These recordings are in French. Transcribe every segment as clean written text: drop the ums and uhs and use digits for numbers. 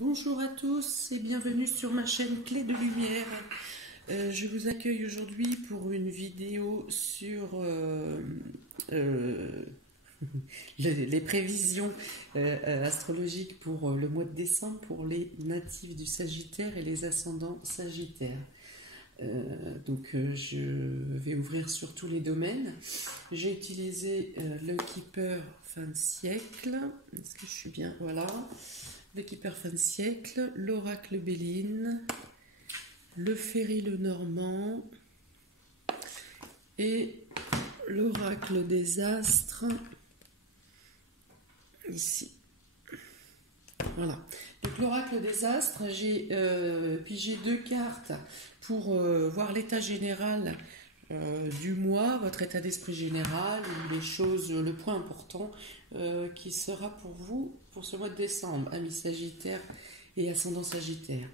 Bonjour à tous et bienvenue sur ma chaîne Clé de Lumière. Je vous accueille aujourd'hui pour une vidéo sur les prévisions astrologiques pour le mois de décembre pour les natifs du Sagittaire et les ascendants Sagittaires. Je vais ouvrir sur tous les domaines. J'ai utilisé le Keeper fin de siècle. Est-ce que je suis bien? Voilà. Le Keeper fin de siècle, l'oracle Béline, le Ferry le Normand et l'oracle des astres ici. Voilà. Donc l'oracle des astres, j'ai pigé deux cartes pour voir l'état général du mois, votre état d'esprit général, les choses, le point important qui sera pour vous pour ce mois de décembre, amis Sagittaire et ascendant Sagittaire.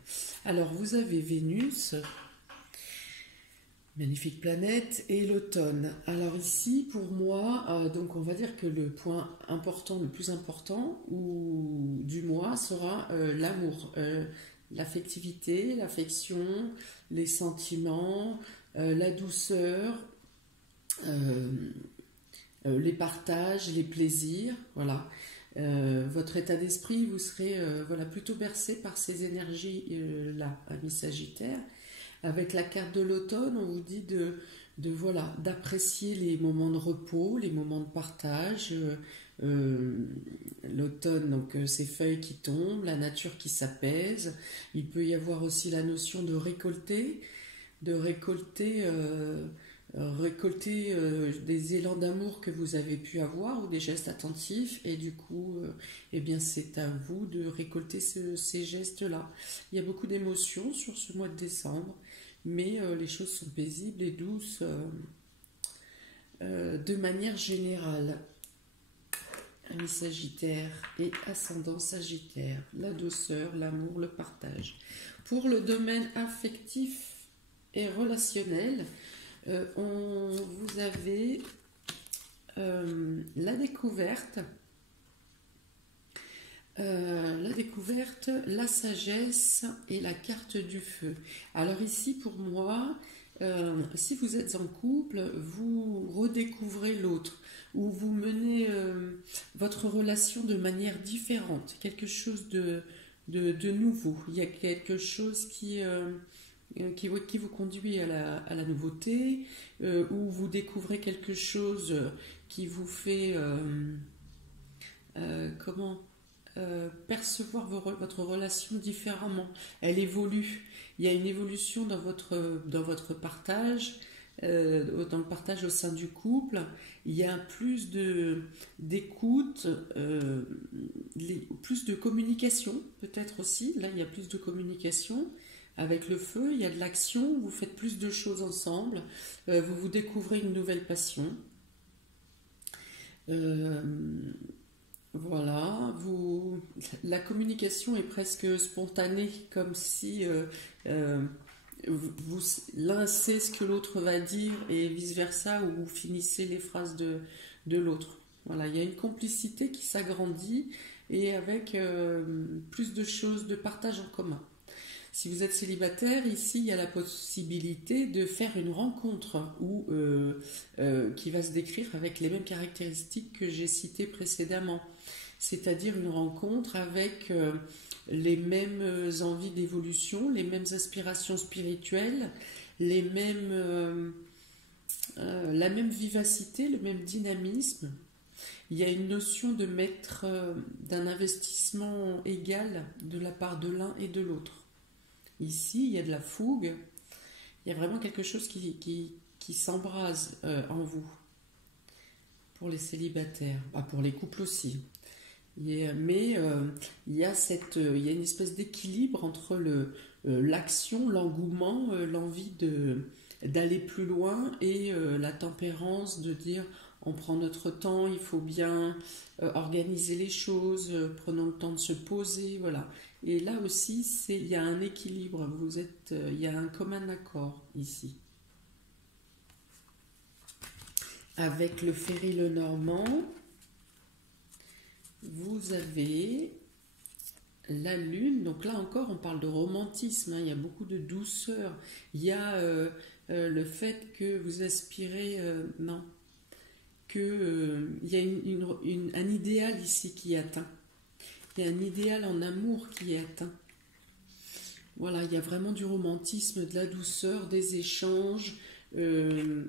Alors vous avez Vénus, magnifique planète, et l'automne. Alors ici pour moi, donc on va dire que le point important, le plus important du mois sera l'amour, l'affectivité, l'affection, les sentiments, la douceur, les partages, les plaisirs, voilà. Votre état d'esprit, vous serez voilà, plutôt bercé par ces énergies-là, amis Sagittaire. Avec la carte de l'automne, on vous dit voilà, d'apprécier les moments de repos, les moments de partage. L'automne, donc ces feuilles qui tombent, la nature qui s'apaise. Il peut y avoir aussi la notion de récolter des élans d'amour que vous avez pu avoir ou des gestes attentifs, et du coup eh bien c'est à vous de récolter ces gestes-là. Il y a beaucoup d'émotions sur ce mois de décembre, mais les choses sont paisibles et douces de manière générale. Amis Sagittaire et ascendant Sagittaire, la douceur, l'amour, le partage. Pour le domaine affectif et relationnel, vous avez la découverte, la sagesse et la carte du feu. Alors ici pour moi, si vous êtes en couple, vous redécouvrez l'autre, ou vous menez votre relation de manière différente, quelque chose de nouveau. Il y a quelque chose qui vous conduit à la nouveauté, ou vous découvrez quelque chose qui vous fait percevoir votre relation différemment. Elle évolue. Il y a une évolution dans votre partage, dans le partage au sein du couple. Il y a plus d'écoute, plus de communication peut-être aussi. Là, il y a plus de communication. Avec le feu, il y a de l'action, vous faites plus de choses ensemble, vous découvrez une nouvelle passion. Voilà, la communication est presque spontanée, comme si l'un sait ce que l'autre va dire et vice-versa, ou vous finissez les phrases de l'autre. Voilà, il y a une complicité qui s'agrandit et avec plus de choses, de partage en commun. Si vous êtes célibataire, ici, il y a la possibilité de faire une rencontre qui va se décrire avec les mêmes caractéristiques que j'ai citées précédemment. C'est-à-dire une rencontre avec les mêmes envies d'évolution, les mêmes aspirations spirituelles, la même vivacité, le même dynamisme. Il y a une notion d'un investissement égal de la part de l'un et de l'autre. Ici, il y a de la fougue, il y a vraiment quelque chose qui s'embrase en vous, pour les célibataires, pour les couples aussi. Il y a une espèce d'équilibre entre l'action, l'engouement, l'envie d'aller plus loin, et la tempérance de dire on prend notre temps, il faut bien organiser les choses, prenons le temps de se poser, voilà. Et là aussi, il y a un équilibre, il y a un commun accord ici. Avec le Ferry le Normand, vous avez la lune, donc là encore on parle de romantisme, hein, il y a beaucoup de douceur, il y a le fait que vous aspirez, non, que il y a un idéal ici qui est atteint, il y a un idéal en amour qui est atteint. Voilà, il y a vraiment du romantisme, de la douceur, des échanges, euh,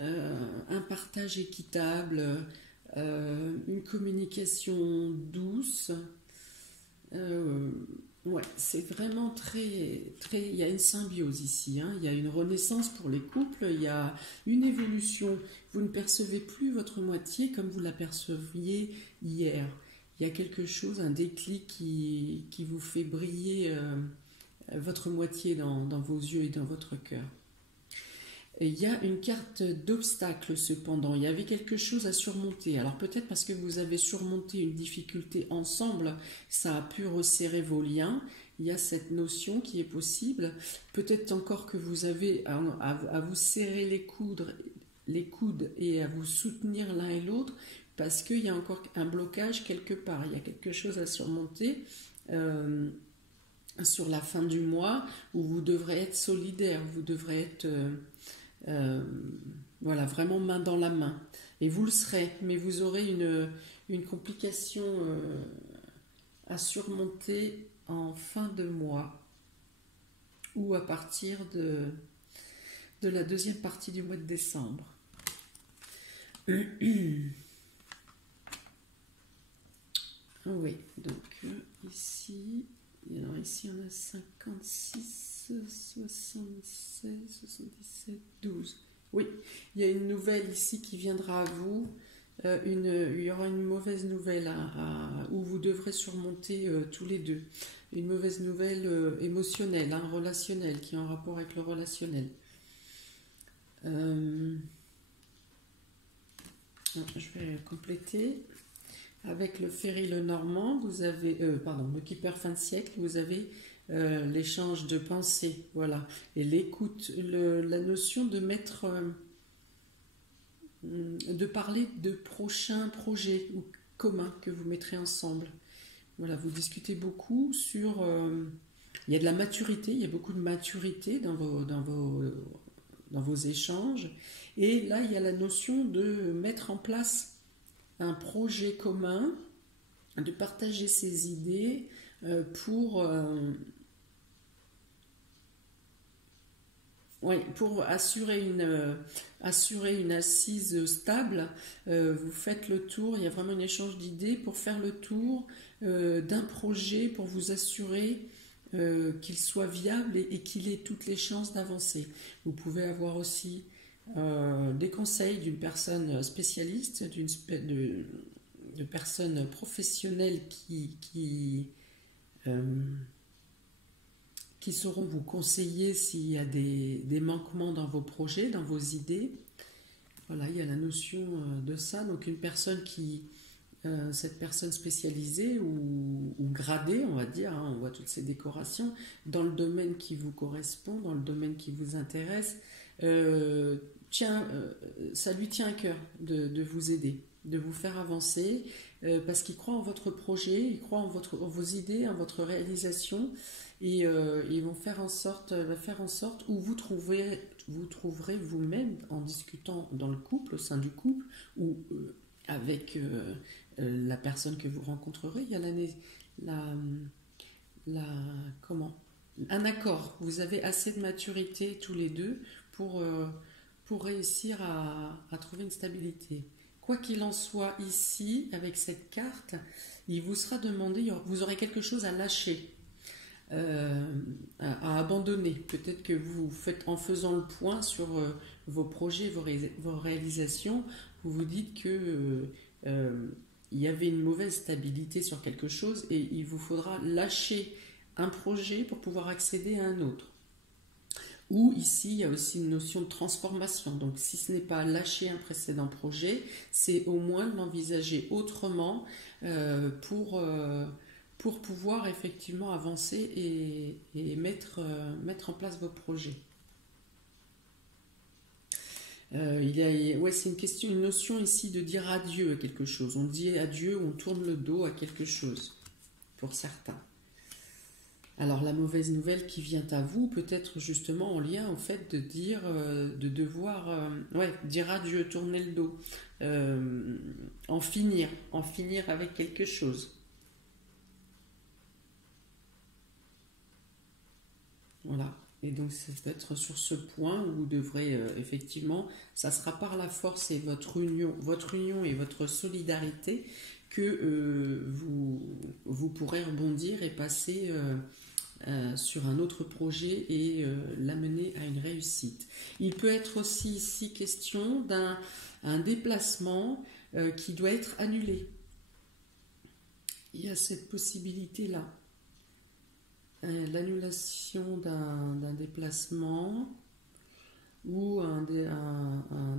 un partage équitable, une communication douce. Euh, ouais, c'est vraiment très. Il y a une symbiose ici, hein. Il y a une renaissance pour les couples, il y a une évolution. Vous ne percevez plus votre moitié comme vous l'aperceviez hier. Il y a quelque chose, un déclic qui vous fait briller votre moitié dans vos yeux et dans votre cœur. Et il y a une carte d'obstacle cependant, il y avait quelque chose à surmonter. Alors peut-être parce que vous avez surmonté une difficulté ensemble, ça a pu resserrer vos liens, il y a cette notion qui est possible. Peut-être encore que vous avez à vous serrer les coudes et à vous soutenir l'un et l'autre, parce qu'il y a encore un blocage quelque part, il y a quelque chose à surmonter. Sur la fin du mois où vous devrez être solidaire, vous devrez être voilà, vraiment main dans la main. Et vous le serez, mais vous aurez une complication à surmonter en fin de mois ou à partir de la deuxième partie du mois de décembre. Oui, donc ici, alors ici on a 56, 76, 77, 12. Oui, il y a une nouvelle ici qui viendra à vous. Il y aura une mauvaise nouvelle où vous devrez surmonter tous les deux. Une mauvaise nouvelle émotionnelle, hein, relationnelle, qui est en rapport avec le relationnel. Je vais compléter. Avec le Ferry le Normand, vous avez, le Keeper fin de siècle, vous avez l'échange de pensées, voilà, et l'écoute, la notion de mettre, de parler de prochains projets ou communs que vous mettrez ensemble. Voilà, vous discutez beaucoup sur, il y a de la maturité, il y a beaucoup de maturité dans vos échanges, et là il y a la notion de mettre en place un projet commun, de partager ses idées pour assurer une assise stable. Vous faites le tour, il y a vraiment un échange d'idées pour faire le tour d'un projet, pour vous assurer qu'il soit viable et qu'il ait toutes les chances d'avancer. Vous pouvez avoir aussi des conseils d'une personne spécialiste, de personnes professionnelles qui sauront vous conseiller s'il y a des manquements dans vos projets, dans vos idées. Voilà, il y a la notion de ça. Donc une personne cette personne spécialisée ou gradée, on va dire, hein, on voit toutes ces décorations, dans le domaine qui vous correspond, dans le domaine qui vous intéresse, ça lui tient à cœur de vous aider, de vous faire avancer, parce qu'il croit en votre projet, il croit en vos idées, en votre réalisation, et ils vont faire en sorte où vous trouverez vous-même, en discutant dans le couple, au sein du couple, ou avec la personne que vous rencontrerez, il y a un accord. Vous avez assez de maturité tous les deux pour réussir à trouver une stabilité. Quoi qu'il en soit ici, avec cette carte, il vous sera demandé, vous aurez quelque chose à lâcher, à abandonner. Peut-être que vous faites, en faisant le point sur vos projets, vos réalisations, vous vous dites que il y avait une mauvaise stabilité sur quelque chose et il vous faudra lâcher un projet pour pouvoir accéder à un autre. Ou ici, il y a aussi une notion de transformation. Donc, si ce n'est pas lâcher un précédent projet, c'est au moins l'envisager autrement pour pouvoir effectivement avancer et mettre en place vos projets. C'est une notion ici de dire adieu à quelque chose. On dit adieu, on tourne le dos à quelque chose. pour certains. Alors la mauvaise nouvelle qui vient à vous peut être justement en lien au fait de dire, de devoir, dire adieu, tourner le dos, en finir avec quelque chose. Voilà. Et donc ça peut être sur ce point où vous devrez effectivement, ça sera par la force et votre union et votre solidarité que vous pourrez rebondir et passer sur un autre projet et l'amener à une réussite. Il peut être aussi ici question d'un déplacement qui doit être annulé. Il y a cette possibilité-là. L'annulation d'un déplacement ou un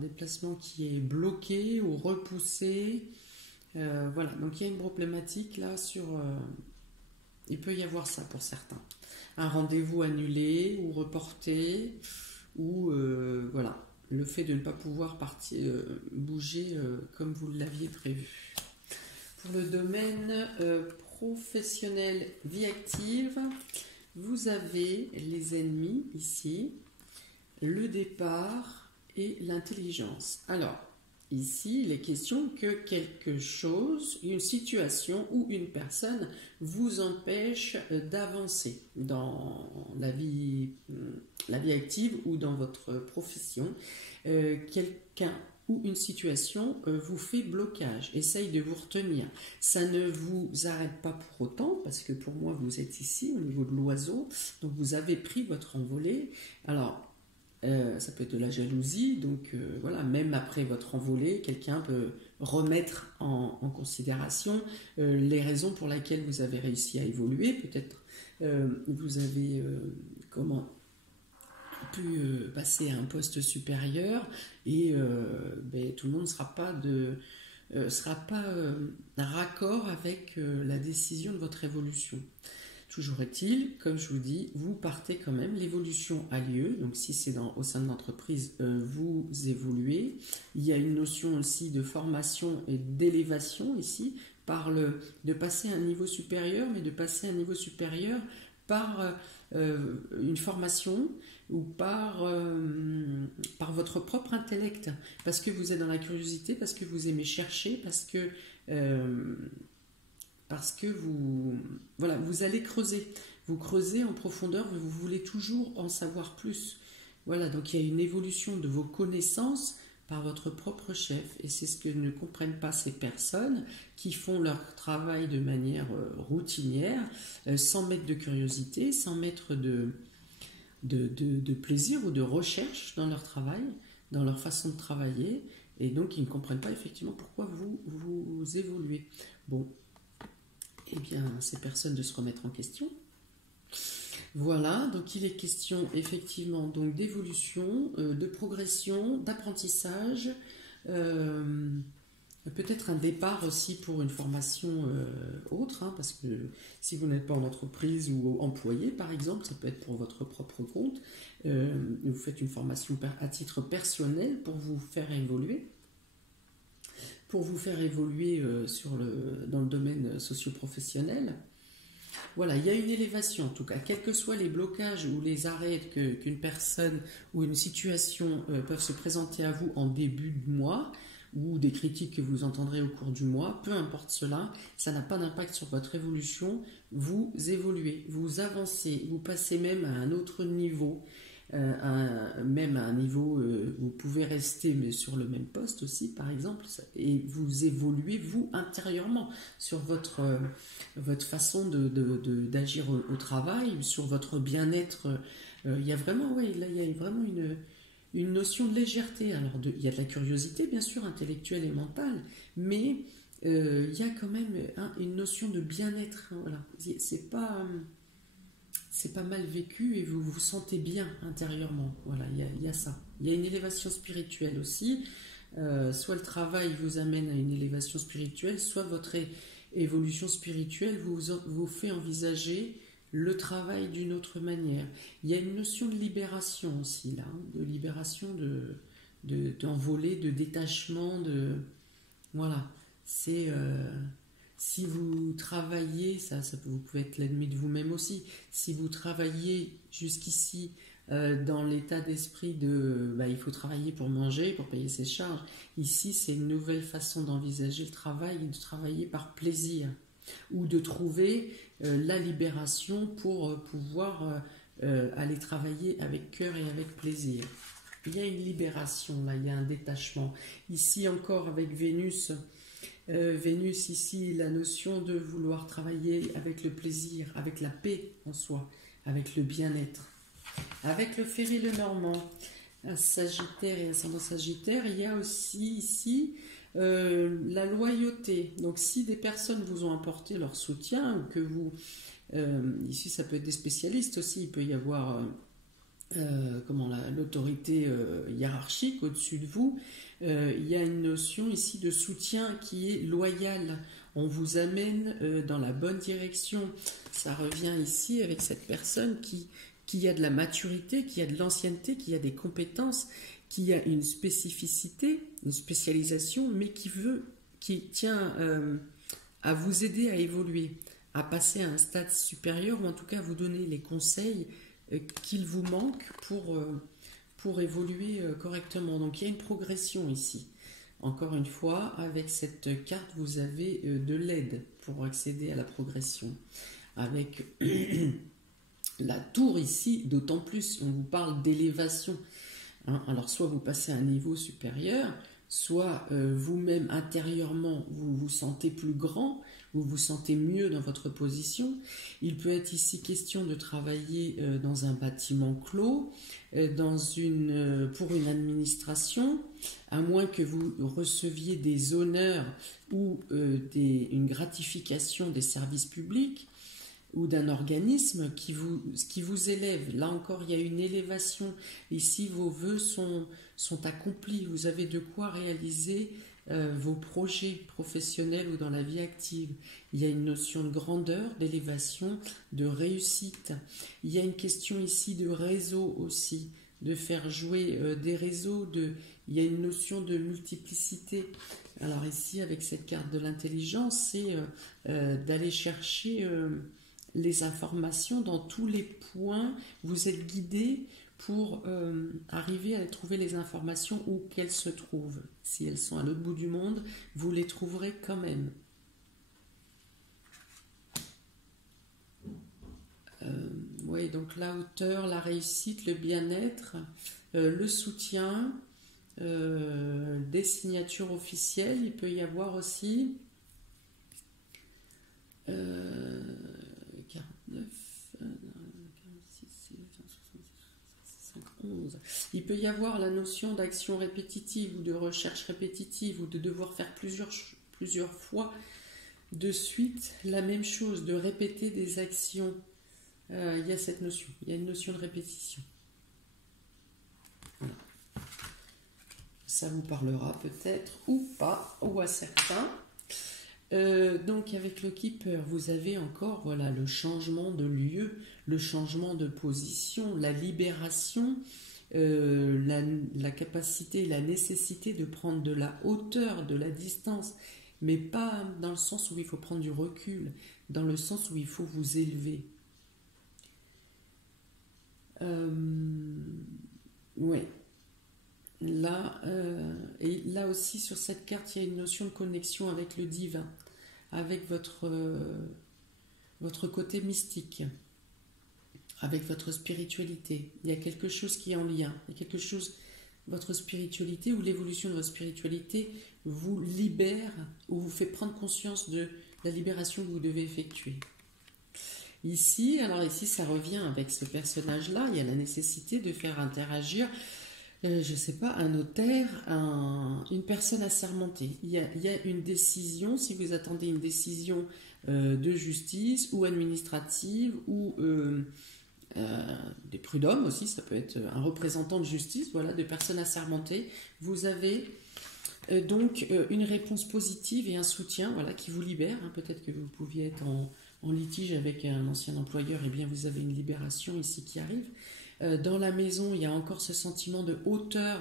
déplacement qui est bloqué ou repoussé. Voilà, donc il y a une problématique là sur... il peut y avoir ça pour certains. Un rendez-vous annulé ou reporté ou voilà, le fait de ne pas pouvoir bouger comme vous l'aviez prévu. Pour le domaine professionnel, vie active, vous avez les ennemis ici, le départ et l'intelligence. Alors, ici, il est question que quelque chose, une situation ou une personne vous empêche d'avancer dans la vie active ou dans votre profession. Quelqu'un ou une situation vous fait blocage, essaye de vous retenir. Ça ne vous arrête pas pour autant, parce que pour moi, vous êtes ici au niveau de l'oiseau, donc vous avez pris votre envolée. Alors, ça peut être de la jalousie, donc voilà, même après votre envolée, quelqu'un peut remettre en considération les raisons pour lesquelles vous avez réussi à évoluer. Peut-être vous avez pu passer à un poste supérieur et tout le monde ne sera pas raccord avec la décision de votre évolution. Toujours est-il, comme je vous dis, vous partez quand même, l'évolution a lieu, donc si c'est au sein de l'entreprise, vous évoluez. Il y a une notion aussi de formation et d'élévation ici, de passer à un niveau supérieur, mais de passer à un niveau supérieur par une formation ou par votre propre intellect, parce que vous êtes dans la curiosité, parce que vous aimez chercher, parce que vous allez creuser. Vous creusez en profondeur, vous voulez toujours en savoir plus. Voilà, donc il y a une évolution de vos connaissances par votre propre chef. Et c'est ce que ne comprennent pas ces personnes qui font leur travail de manière routinière, sans mettre de curiosité, sans mettre de plaisir ou de recherche dans leur travail, dans leur façon de travailler. Et donc ils ne comprennent pas effectivement pourquoi vous évoluez. Bon. Eh bien, ces personnes de se remettre en question. Voilà, donc il est question effectivement donc d'évolution, de progression, d'apprentissage, peut-être un départ aussi pour une formation autre, hein, parce que si vous n'êtes pas en entreprise ou employé par exemple, ça peut être pour votre propre compte, vous faites une formation à titre personnel pour vous faire évoluer. Dans le domaine socio-professionnel. Voilà, il y a une élévation en tout cas, quels que soient les blocages ou les arrêts qu'une personne ou une situation peuvent se présenter à vous en début de mois, ou des critiques que vous entendrez au cours du mois, peu importe cela, ça n'a pas d'impact sur votre évolution, vous évoluez, vous avancez, vous passez même à un autre niveau, même à un niveau où vous pouvez rester mais sur le même poste aussi par exemple, et vous évoluez vous intérieurement sur votre façon d'agir au travail, sur votre bien-être. Il y a vraiment, il y a vraiment une notion de légèreté. Alors il y a de la curiosité bien sûr intellectuelle et mentale, mais il y a quand même une notion de bien-être, hein, voilà. C'est pas mal vécu et vous vous sentez bien intérieurement. Voilà, il y a ça. Il y a une élévation spirituelle aussi. Soit le travail vous amène à une élévation spirituelle, soit votre évolution spirituelle vous fait envisager le travail d'une autre manière. Il y a une notion de libération aussi là, de libération d'envolée, de détachement, voilà. C'est Si vous travaillez, vous pouvez être l'ennemi de vous-même aussi. Si vous travaillez jusqu'ici dans l'état d'esprit de il faut travailler pour manger, pour payer ses charges, ici c'est une nouvelle façon d'envisager le travail et de travailler par plaisir ou de trouver la libération pour pouvoir aller travailler avec cœur et avec plaisir. Il y a une libération là, il y a un détachement. Ici encore avec Vénus. Vénus ici, la notion de vouloir travailler avec le plaisir, avec la paix en soi, avec le bien-être. Avec le Féri le Normand, un Sagittaire et ascendant Sagittaire, il y a aussi ici la loyauté. Donc si des personnes vous ont apporté leur soutien, ou que vous... ici ça peut être des spécialistes aussi, il peut y avoir... l'autorité hiérarchique au-dessus de vous, il y a une notion ici de soutien qui est loyal. On vous amène dans la bonne direction. Ça revient ici avec cette personne qui a de la maturité, qui a de l'ancienneté, qui a des compétences, qui a une spécificité, une spécialisation, mais qui tient à vous aider à évoluer, à passer à un stade supérieur, ou en tout cas à vous donner les conseils qu'il vous manque pour évoluer correctement. Donc il y a une progression ici. Encore une fois, avec cette carte, vous avez de l'aide pour accéder à la progression. Avec la tour ici, d'autant plus, on vous parle d'élévation. Alors soit vous passez à un niveau supérieur, soit vous-même intérieurement, vous vous sentez plus grand, vous vous sentez mieux dans votre position. Il peut être ici question de travailler dans un bâtiment clos, pour une administration, à moins que vous receviez des honneurs ou une gratification des services publics ou d'un organisme qui vous élève. Là encore, il y a une élévation. Ici, vos vœux sont accomplis. Vous avez de quoi réaliser vos projets professionnels ou dans la vie active. Il y a une notion de grandeur, d'élévation, de réussite. Il y a une question ici de réseau aussi, de faire jouer des réseaux. Il y a une notion de multiplicité. Alors ici, avec cette carte de l'intelligence, c'est d'aller chercher les informations dans tous les points. Vous êtes guidé pour arriver à trouver les informations où qu'elles se trouvent. Si elles sont à l'autre bout du monde, vous les trouverez quand même. Oui, donc la hauteur, la réussite, le bien-être, le soutien, des signatures officielles, il peut y avoir aussi 49, 46, 11. Il peut y avoir la notion d'action répétitive ou de recherche répétitive ou de devoir faire plusieurs fois de suite la même chose, de répéter des actions. Il y a cette notion, il y a une notion de répétition. Voilà. Ça vous parlera peut-être ou pas, ou à certains. Donc avec le Keeper, vous avez encore le changement de lieu, le changement de position, la libération, la capacité, la nécessité de prendre de la hauteur, de la distance, mais pas dans le sens où il faut prendre du recul, dans le sens où il faut vous élever. Ouais. Là, et là aussi sur cette carte, il y a une notion de connexion avec le divin, avec votre côté mystique, avec votre spiritualité. Il y a quelque chose qui est en lien, il y a quelque chose, votre spiritualité ou l'évolution de votre spiritualité vous libère ou vous fait prendre conscience de la libération que vous devez effectuer. Ici, ça revient avec ce personnage-là, il y a la nécessité de faire interagir je ne sais pas, un notaire, une personne assermentée. Il y a une décision, si vous attendez une décision de justice ou administrative ou des prud'hommes aussi, ça peut être un représentant de justice, voilà, de personnes assermentées. Vous avez donc une réponse positive et un soutien, voilà, qui vous libère. Peut-être que vous pouviez être en litige avec un ancien employeur, et bien vous avez une libération ici qui arrive. Dans la maison, il y a encore ce sentiment de hauteur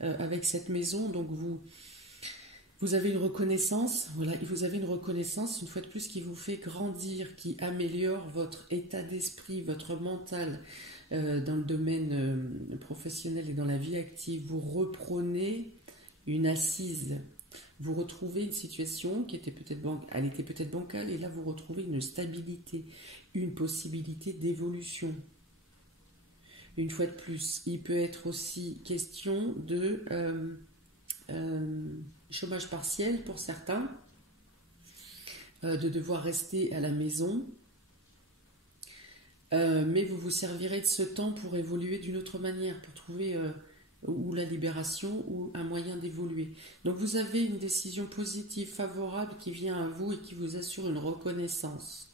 avec cette maison, donc Vous avez une reconnaissance, voilà, et vous avez une reconnaissance, une fois de plus, qui vous fait grandir, qui améliore votre état d'esprit, votre mental dans le domaine professionnel et dans la vie active. Vous reprenez une assise. Vous retrouvez une situation qui était peut-être elle était peut-être bancale, et là vous retrouvez une stabilité, une possibilité d'évolution. Une fois de plus, il peut être aussi question de chômage partiel pour certains, de devoir rester à la maison, mais vous vous servirez de ce temps pour évoluer d'une autre manière, pour trouver ou la libération ou un moyen d'évoluer. Donc vous avez une décision positive, favorable qui vient à vous et qui vous assure une reconnaissance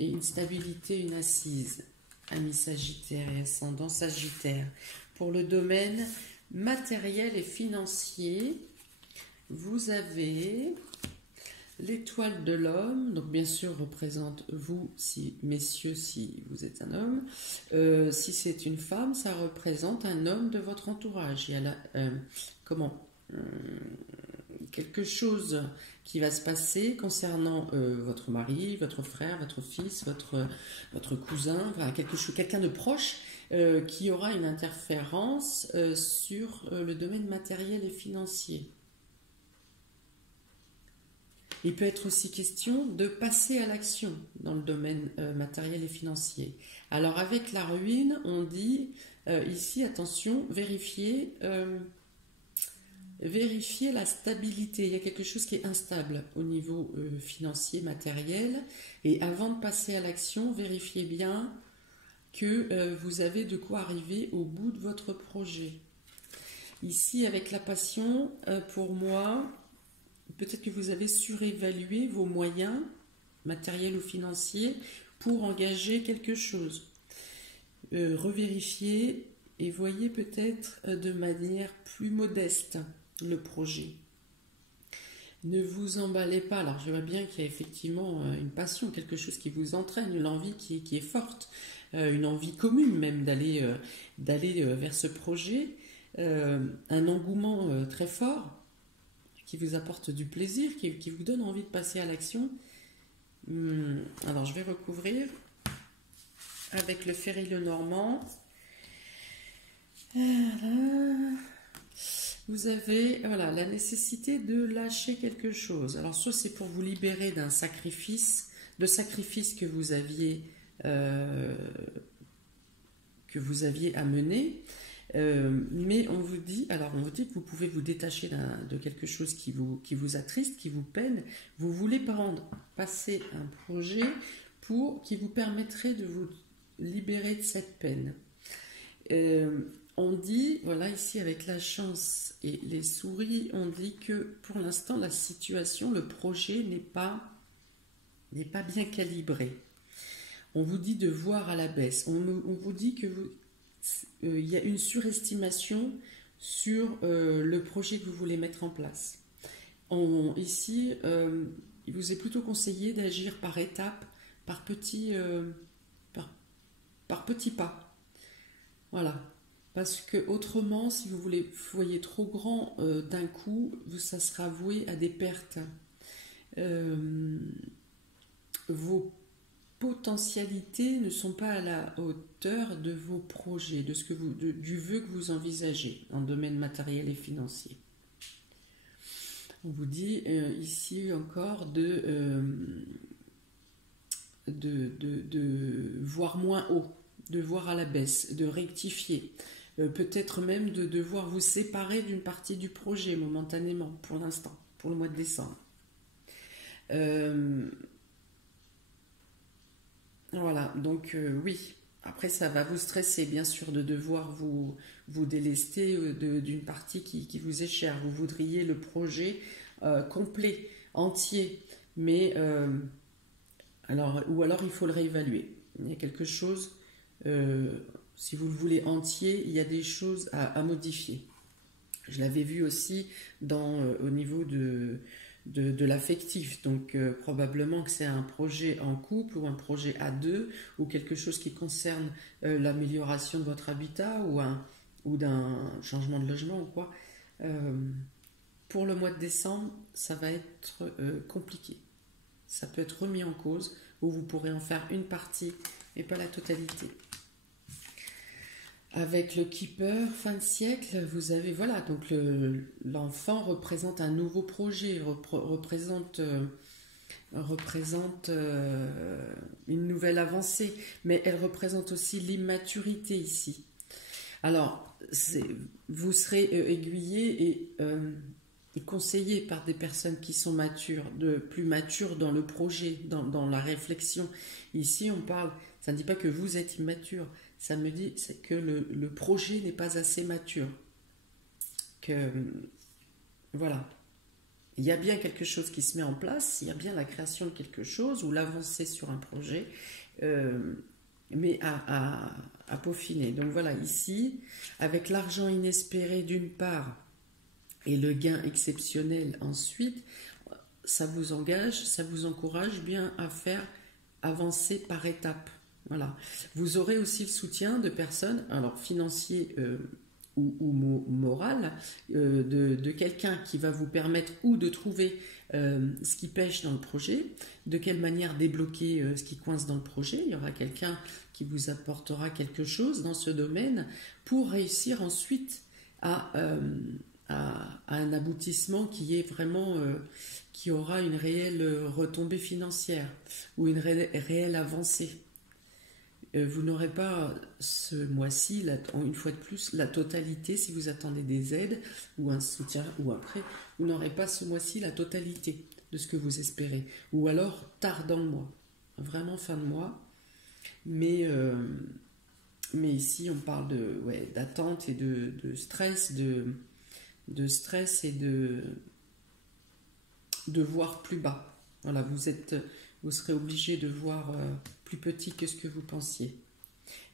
et une stabilité, une assise. Amis Sagittaire et ascendant Sagittaire. Pour le domaine matériel et financier, vous avez l'étoile de l'homme, donc bien sûr représente vous, si messieurs, si vous êtes un homme. Si c'est une femme, ça représente un homme de votre entourage. Il y a là, quelque chose qui va se passer concernant votre mari, votre frère, votre fils, votre cousin, enfin, quelqu'un de proche qui aura une interférence sur le domaine matériel et financier. Il peut être aussi question de passer à l'action dans le domaine matériel et financier. Alors avec la ruine, on dit ici, attention, vérifiez la stabilité. Il y a quelque chose qui est instable au niveau financier, matériel. Et avant de passer à l'action, vérifiez bien que vous avez de quoi arriver au bout de votre projet. Ici, avec la passion, pour moi, peut-être que vous avez surévalué vos moyens, matériels ou financiers, pour engager quelque chose. Revérifiez et voyez peut-être de manière plus modeste le projet. Ne vous emballez pas. Alors je vois bien qu'il y a effectivement une passion, quelque chose qui vous entraîne, une envie qui est forte, une envie commune même d'aller vers ce projet, un engouement très fort qui vous apporte du plaisir, qui vous donne envie de passer à l'action. Alors je vais recouvrir avec le Ferry Lenormand. Vous avez la nécessité de lâcher quelque chose. Alors soit c'est pour vous libérer d'un sacrifice que vous aviez à mener, mais on vous dit que vous pouvez vous détacher de quelque chose qui vous attriste, qui vous peine. Vous voulez passer un projet qui vous permettrait de vous libérer de cette peine. On dit, ici avec la chance et les souris, on dit que pour l'instant la situation, le projet n'est pas bien calibré. On vous dit de voir à la baisse. On vous dit que il y a une surestimation sur le projet que vous voulez mettre en place. Ici, il vous est plutôt conseillé d'agir par étapes, par petits pas. Voilà. Parce que autrement, si vous voyez trop grand d'un coup, ça sera voué à des pertes. Vos potentialités ne sont pas à la hauteur de vos projets, du vœu que vous envisagez en domaine matériel et financier. On vous dit ici encore de voir moins haut, de voir à la baisse, de rectifier. Peut-être même de devoir vous séparer d'une partie du projet momentanément, pour l'instant, pour le mois de décembre. Voilà, donc oui, après ça va vous stresser, bien sûr, de devoir vous délester d'une partie qui vous est chère. Vous voudriez le projet complet, entier, mais ou alors il faut le réévaluer. Il y a quelque chose... si vous le voulez entier, il y a des choses à modifier. Je l'avais vu aussi au niveau de l'affectif. Donc probablement que c'est un projet en couple ou un projet à deux ou quelque chose qui concerne l'amélioration de votre habitat ou d'un changement de logement ou quoi. pour le mois de décembre, ça va être compliqué. Ça peut être remis en cause, ou vous pourrez en faire une partie et pas la totalité. Avec le Keeper, fin de siècle, vous avez, voilà, donc l'enfant représente un nouveau projet, représente une nouvelle avancée, mais elle représente aussi l'immaturité ici. Alors, vous serez aiguillé et conseillé par des personnes qui sont matures, plus matures dans le projet, dans la réflexion. Ici, on parle, ça ne dit pas que vous êtes immature, ça me dit que le projet n'est pas assez mature. Que, voilà. Il y a bien quelque chose qui se met en place, il y a bien la création de quelque chose ou l'avancée sur un projet, mais à peaufiner. Donc voilà, ici, avec l'argent inespéré d'une part et le gain exceptionnel ensuite, ça vous engage, ça vous encourage bien à faire avancer par étapes. Voilà. Vous aurez aussi le soutien de personnes, alors financiers ou moral, de quelqu'un qui va vous permettre ou de trouver ce qui pêche dans le projet, de quelle manière débloquer ce qui coince dans le projet. Il y aura quelqu'un qui vous apportera quelque chose dans ce domaine pour réussir ensuite à un aboutissement qui est vraiment qui aura une réelle retombée financière ou une réelle avancée. Vous n'aurez pas ce mois-ci, une fois de plus, la totalité, si vous attendez des aides ou un soutien ou un prêt, vous n'aurez pas ce mois-ci la totalité de ce que vous espérez. Ou alors tard dans le mois, vraiment fin de mois. Mais ici, on parle d'attente et de stress, de stress et de voir plus bas. Voilà, vous serez obligé de voir plus petit que ce que vous pensiez.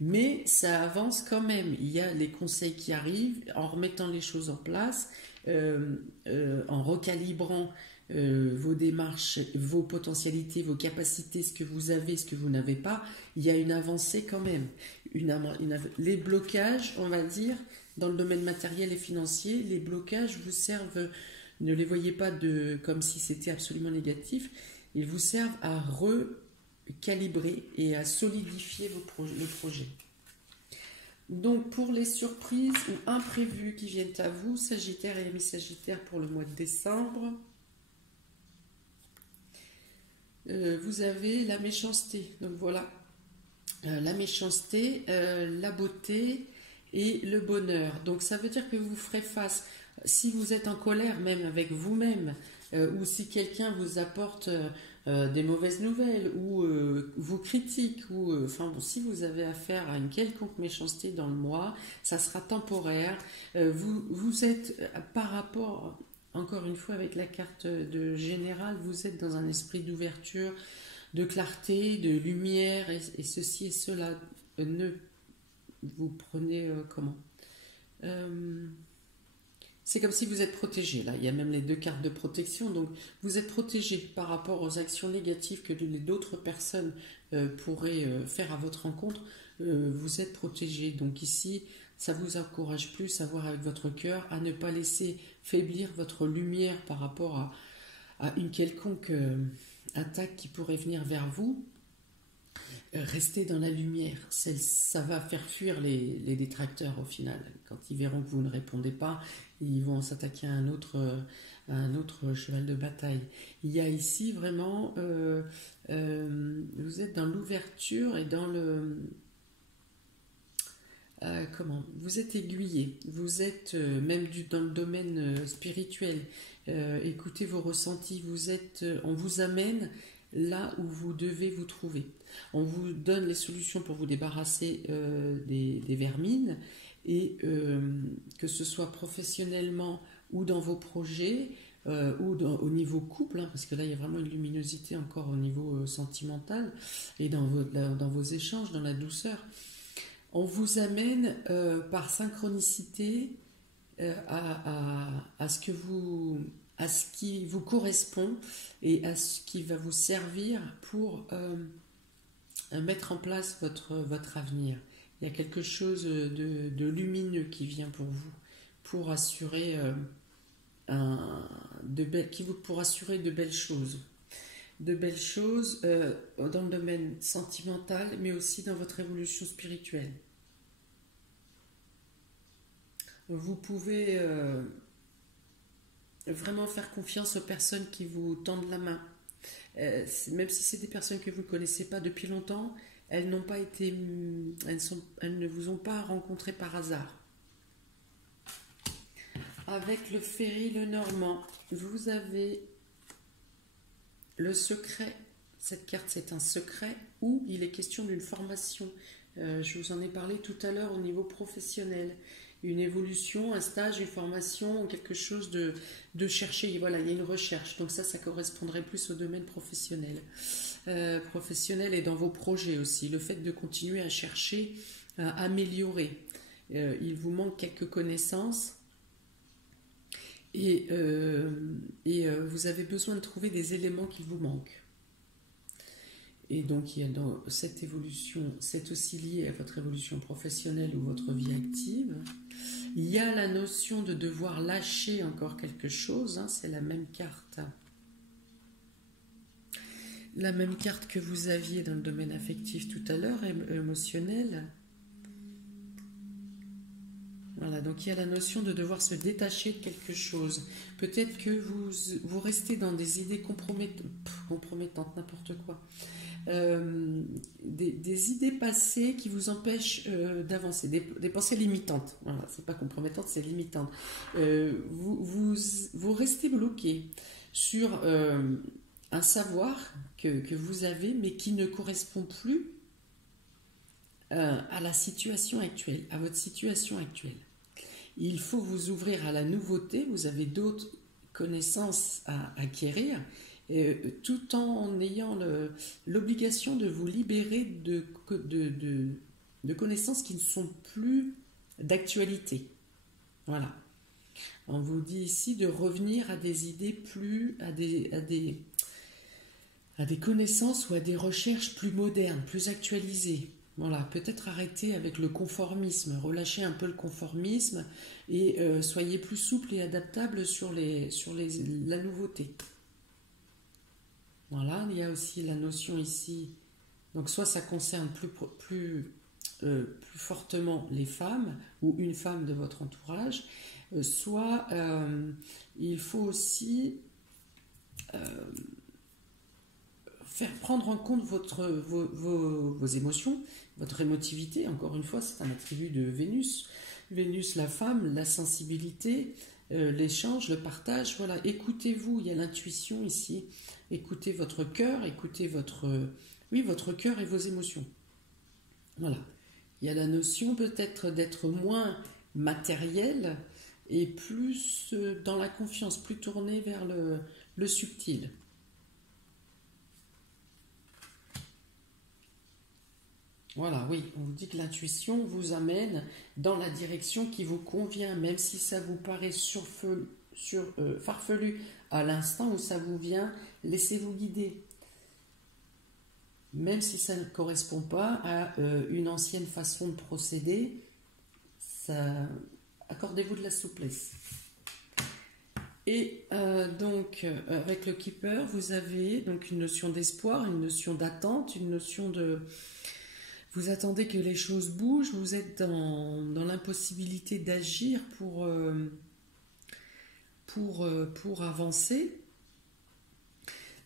Mais ça avance quand même. Il y a les conseils qui arrivent en remettant les choses en place, en recalibrant vos démarches, vos potentialités, vos capacités, ce que vous avez, ce que vous n'avez pas. Il y a une avancée quand même. Les blocages, on va dire, dans le domaine matériel et financier, les blocages vous servent, ne les voyez pas comme si c'était absolument négatif, ils vous servent à recalibrer et à solidifier le projet. Donc pour les surprises ou imprévus qui viennent à vous, Sagittaire et Sagittaire pour le mois de décembre, vous avez la méchanceté. Donc voilà, la méchanceté, la beauté et le bonheur. Donc ça veut dire que vous ferez face, si vous êtes en colère même avec vous-même, ou si quelqu'un vous apporte des mauvaises nouvelles ou vous critique ou si vous avez affaire à une quelconque méchanceté dans le mois, ça sera temporaire. Vous êtes par rapport, encore une fois avec la carte de général, vous êtes dans un esprit d'ouverture, de clarté, de lumière et ceci et cela. Ne vous prenez comment c'est comme si vous êtes protégé, là. Il y a même les deux cartes de protection. Donc, vous êtes protégé par rapport aux actions négatives que d'autres personnes pourraient faire à votre rencontre. Vous êtes protégé. Donc ici, ça vous encourage plus à voir avec votre cœur, à ne pas laisser faiblir votre lumière par rapport à une quelconque attaque qui pourrait venir vers vous. Restez dans la lumière, ça va faire fuir les détracteurs au final. Quand ils verront que vous ne répondez pas, ils vont s'attaquer à un autre cheval de bataille. Il y a ici vraiment, vous êtes dans l'ouverture et dans le... vous êtes aiguillé, vous êtes même dans le domaine spirituel. Écoutez vos ressentis, on vous amène là où vous devez vous trouver. On vous donne les solutions pour vous débarrasser des vermines et que ce soit professionnellement ou dans vos projets ou au niveau couple, parce que là il y a vraiment une luminosité encore au niveau sentimental et dans vos échanges, dans la douceur. On vous amène par synchronicité à ce qui vous correspond et à ce qui va vous servir pour mettre en place votre avenir. Il y a quelque chose de lumineux qui vient pour vous, pour assurer qui vous pour assurer de belles choses. De belles choses dans le domaine sentimental, mais aussi dans votre évolution spirituelle. Vous pouvez vraiment faire confiance aux personnes qui vous tendent la main. Même si c'est des personnes que vous ne connaissez pas depuis longtemps, elles n'ont pas été, elles ne vous ont pas rencontré par hasard. Avec le Ferry le Normand, vous avez le secret. Cette carte, c'est un secret où il est question d'une formation. Je vous en ai parlé tout à l'heure au niveau professionnel. Une évolution, un stage, une formation, quelque chose de chercher. Voilà, il y a une recherche. Donc ça correspondrait plus au domaine professionnel. Professionnel et dans vos projets aussi. Le fait de continuer à chercher, à améliorer. Il vous manque quelques connaissances. Et vous avez besoin de trouver des éléments qui vous manquent. Et donc, il y a dans cette évolution, c'est aussi lié à votre évolution professionnelle ou votre vie active. Il y a la notion de devoir lâcher encore quelque chose, hein, c'est la même carte. La même carte que vous aviez dans le domaine affectif tout à l'heure, émotionnel. Voilà, donc il y a la notion de devoir se détacher de quelque chose. Peut-être que vous restez dans des idées compromettantes, n'importe quoi. Des idées passées qui vous empêchent d'avancer, des pensées limitantes. Voilà, c'est pas compromettante, c'est limitante. Vous restez bloqué sur un savoir que vous avez, mais qui ne correspond plus à la situation actuelle, à votre situation actuelle. Il faut vous ouvrir à la nouveauté, vous avez d'autres connaissances à acquérir, tout en ayant l'obligation de vous libérer de connaissances qui ne sont plus d'actualité. Voilà. On vous dit ici de revenir à des idées à des connaissances ou à des recherches plus modernes, plus actualisées. Voilà, peut-être arrêter avec le conformisme, relâcher un peu le conformisme et soyez plus souple et adaptable sur la nouveauté. Voilà, il y a aussi la notion ici, donc soit ça concerne plus fortement les femmes ou une femme de votre entourage, soit il faut aussi faire prendre en compte vos émotions, votre émotivité. Encore une fois, c'est un attribut de Vénus. Vénus, la femme, la sensibilité, l'échange, le partage. Voilà, écoutez-vous, il y a l'intuition ici. Écoutez votre cœur, écoutez votre cœur et vos émotions. Voilà. Il y a la notion peut-être d'être moins matériel et plus dans la confiance, plus tourné vers le subtil. Voilà, oui, on vous dit que l'intuition vous amène dans la direction qui vous convient, même si ça vous paraît farfelu à l'instant où ça vous vient, laissez-vous guider. Même si ça ne correspond pas à une ancienne façon de procéder, accordez-vous de la souplesse. Et donc, avec le Keeper, vous avez donc une notion d'espoir, une notion d'attente, une notion de... Vous attendez que les choses bougent, vous êtes dans l'impossibilité d'agir pour avancer,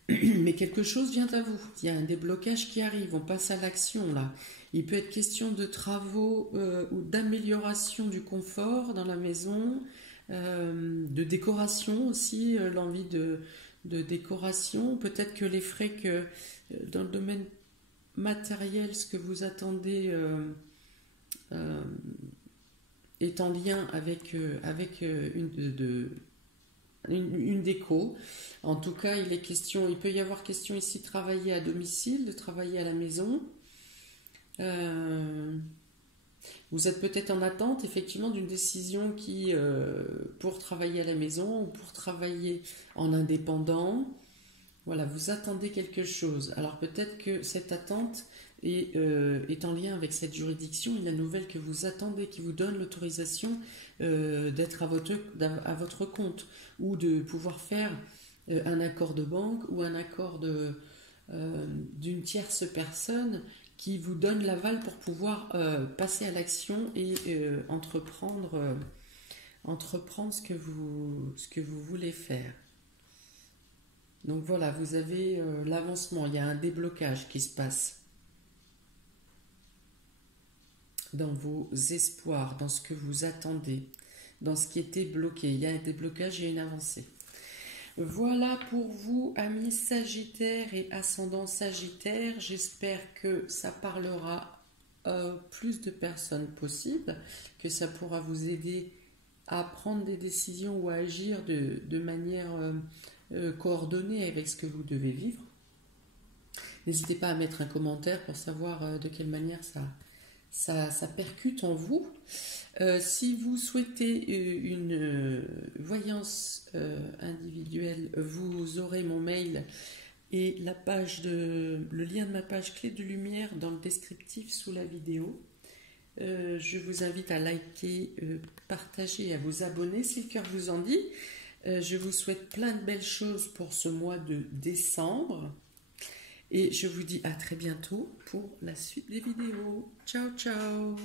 mais quelque chose vient à vous. Il y a un déblocage qui arrive, on passe à l'action là. Il peut être question de travaux ou d'amélioration du confort dans la maison, de décoration aussi, l'envie de décoration. Peut-être que les frais que dans le domaine matériel, ce que vous attendez est en lien avec une déco. En tout cas, il peut y avoir question ici de travailler à domicile, de travailler à la maison. Vous êtes peut-être en attente effectivement d'une décision pour travailler à la maison ou pour travailler en indépendant. Voilà, vous attendez quelque chose. Alors peut-être que cette attente est en lien avec cette juridiction et la nouvelle que vous attendez, qui vous donne l'autorisation d'être à votre compte, ou de pouvoir faire un accord de banque ou un accord d'une tierce personne qui vous donne l'aval pour pouvoir passer à l'action et entreprendre ce que vous voulez faire. Donc voilà, vous avez l'avancement, il y a un déblocage qui se passe dans vos espoirs, dans ce que vous attendez, dans ce qui était bloqué. Il y a un déblocage et une avancée. Voilà pour vous, amis Sagittaires et ascendant Sagittaire. J'espère que ça parlera plus de personnes possible, que ça pourra vous aider à prendre des décisions ou à agir de manière coordonnée avec ce que vous devez vivre. N'hésitez pas à mettre un commentaire pour savoir de quelle manière ça percute en vous. Si vous souhaitez une voyance individuelle, vous aurez mon mail et le lien de ma page Clé de Lumière dans le descriptif sous la vidéo. Je vous invite à liker, partager et à vous abonner si le cœur vous en dit. Je vous souhaite plein de belles choses pour ce mois de décembre. Et je vous dis à très bientôt pour la suite des vidéos. Ciao, ciao!